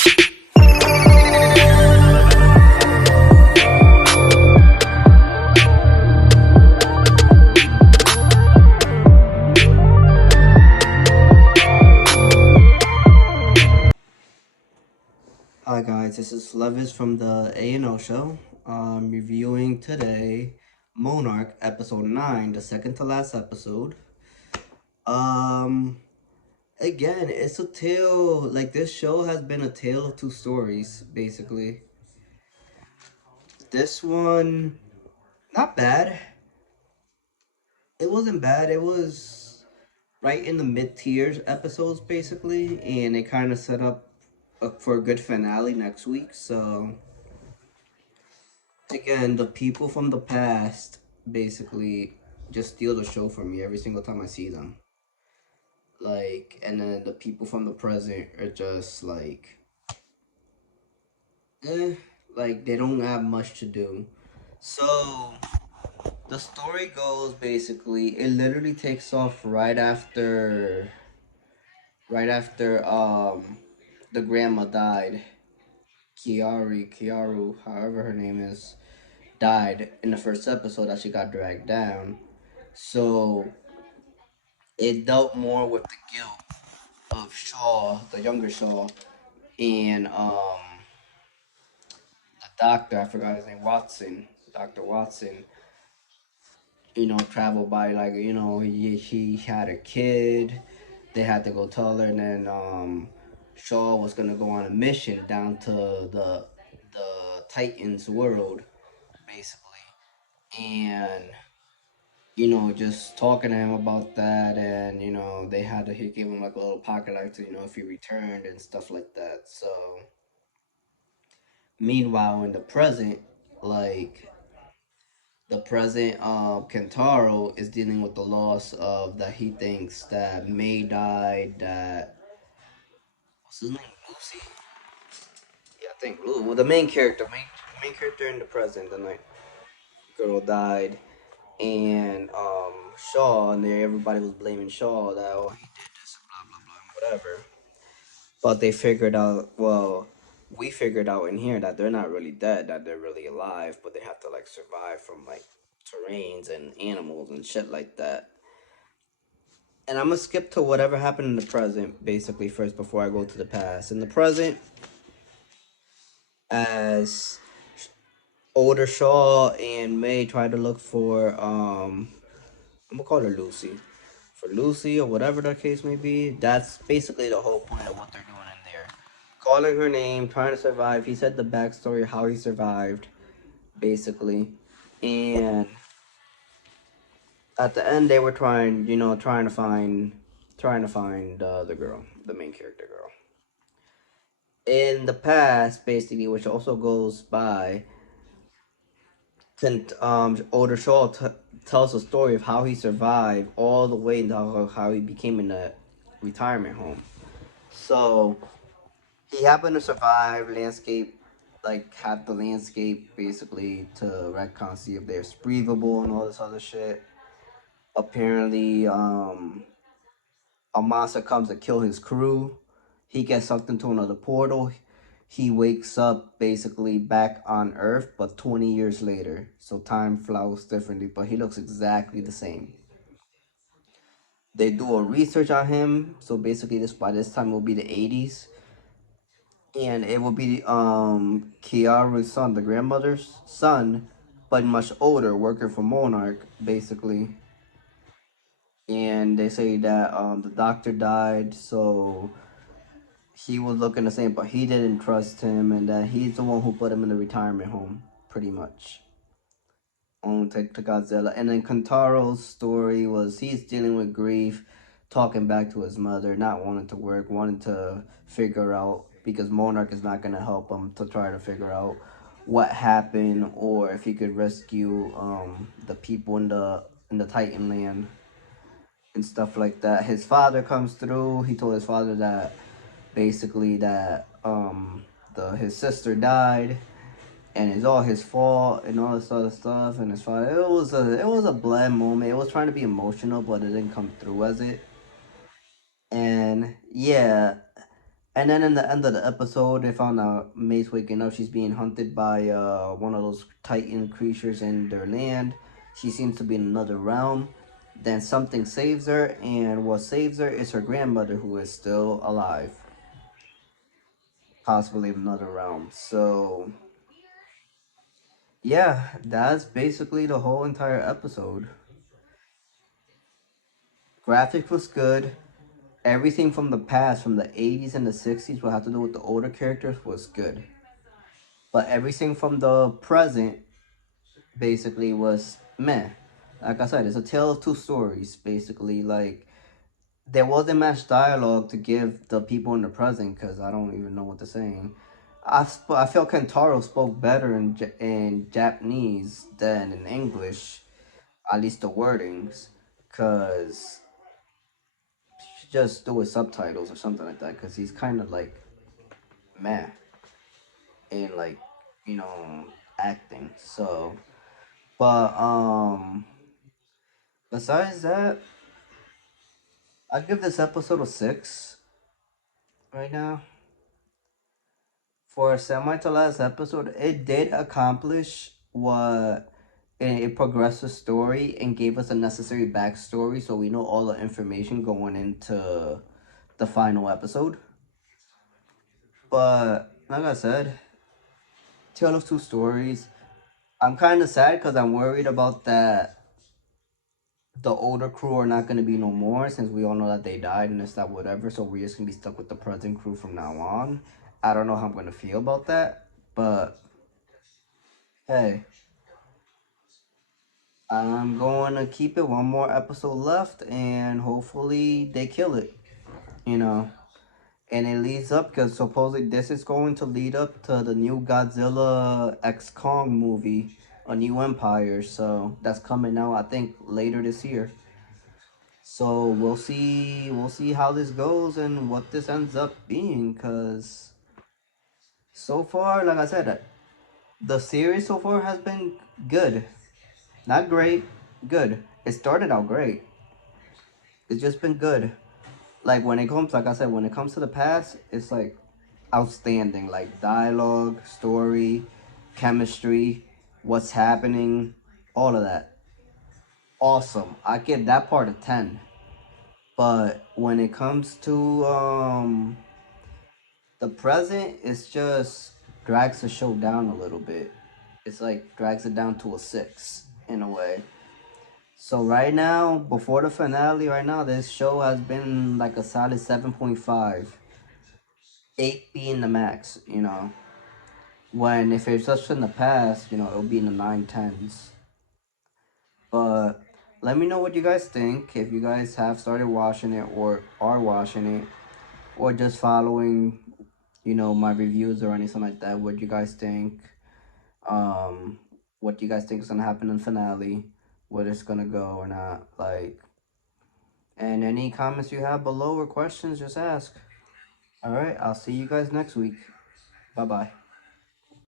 Hi guys, this is Levis from the A&O show. I'm reviewing today Monarch episode 9, the second to last episode. Um Again, it's a tale, like this show has been a tale of two stories basically. This one not bad. It wasn't bad. It was right in the mid-tiers episodes basically, and it kind of set up for a good finale next week. So again, the people from the past basically just steal the show from me every single time I see them. Like, and then the people from the present are just eh, like they don't have much to do. So the story goes basically, it literally takes off right after the grandma died. Kiaru, however her name is, died in the first episode that she got dragged down. So it dealt more with the guilt of Shaw, the younger Shaw, and the doctor, I forgot his name, Watson, Dr. Watson, traveled by, like, he had a kid. They had to go tell her, and then Shaw was gonna go on a mission down to the Titans world, basically. And just talking to him about that, and they had to he gave him like a little pocket light to if he returned and stuff like that. So meanwhile, in the present, like the present, Kentaro is dealing with the loss of that he thinks that May died. That what's his name, Lucy? Yeah, I think Lucy. Well, the main character in the present, the night girl died, and Shaw, and there everybody was blaming Shaw that he did this and blah blah blah whatever. But they figured out, well, we figured out in here that they're not really dead, that they're really alive, but they have to like survive from like terrains and animals and shit like that. And I'm gonna skip to whatever happened in the present basically first before I go to the past. In the present, as older Shaw and May try to look for I'm gonna call her Lucy. For Lucy or whatever the case may be, that's basically the whole point of what they're doing in there. Calling her name, trying to survive. He said the backstory, how he survived, basically. And at the end, they were trying to find the girl, the main character girl. In the past, basically, which also goes by, since older Shaw tells the story of how he survived all the way until how he became in a retirement home. So he happened to survive landscape, like have the landscape basically to retcon, see if they're breathable and all this other shit. Apparently, a monster comes to kill his crew. He gets sucked into another portal. He wakes up basically back on Earth, but 20 years later. So time flows differently, but he looks exactly the same. They do a research on him, so basically this by this time will be the 80s, and it will be Kiara's son, the grandmother's son, but much older, working for Monarch, basically. And they say that the doctor died, so he was looking the same, but he didn't trust him, and that he's the one who put him in the retirement home, pretty much. On to Godzilla. And then Kantaro's story was he's dealing with grief, talking back to his mother, not wanting to work, wanting to figure out, because Monarch is not going to help him to try to figure out what happened or if he could rescue the people in the Titan land and stuff like that. His father comes through. He told his father that basically that his sister died and it's all his fault and all this other stuff. And his father, it was a bland moment. It was trying to be emotional, but it didn't come through as it. And yeah, And then in the end of the episode, they found out Mace waking up. She's being hunted by one of those Titan creatures in their land. She seems to be in another realm. Then something saves her, and what saves her is her grandmother, who is still alive, possibly in another realm. So yeah, that's basically the whole entire episode. Graphics was good. Everything from the past, from the 80s and the 60s, what had to do with the older characters was good. But everything from the present basically was meh. Like I said, it's a tale of two stories, basically. Like, there wasn't much dialogue to give the people in the present because I don't even know what they're saying. I felt Kentaro spoke better in Japanese than in English, at least the wordings, because just do with subtitles or something like that, because he's kind of like meh in like, you know, acting. So, but besides that, I'd give this episode a 6 right now. For a semi to last episode, it did accomplish what it progressed the story and gave us a necessary backstory so we know all the information going into the final episode. But like I said, Tale of Two Stories. I'm kind of sad because I'm worried about that the older crew are not going to be no more since we all know that they died and it's that whatever. So we're just going to be stuck with the present crew from now on. I don't know how I'm going to feel about that, but hey, I'm going to keep it one more episode left and hopefully they kill it, you know. And it leads up because supposedly this is going to lead up to the new Godzilla X Kong movie, A New Empire. So that's coming out, I think, later this year. So we'll see how this goes and what this ends up being. Cause so far, like I said, the series so far has been good, not great, good. It started out great. It's just been good. Like when it comes, like I said, when it comes to the past, it's like outstanding. Like dialogue, story, chemistry, what's happening, all of that. Awesome. I give that part a 10. But when it comes to the present, it's just drags the show down a little bit. It's like drags it down to a 6 in a way. So right now, before the finale, right now this show has been like a solid 7.5. 8 being the max, you know. When if it's just in the past, you know, it'll be in the 9 10s. But let me know what you guys think. If you guys have started watching it or are watching it, or just following, you know, my reviews or anything like that. What you guys think? Um, what you guys think is gonna happen in the finale? Whether it's gonna go or not? Like, and any comments you have below or questions, just ask. All right, I'll see you guys next week. Bye bye.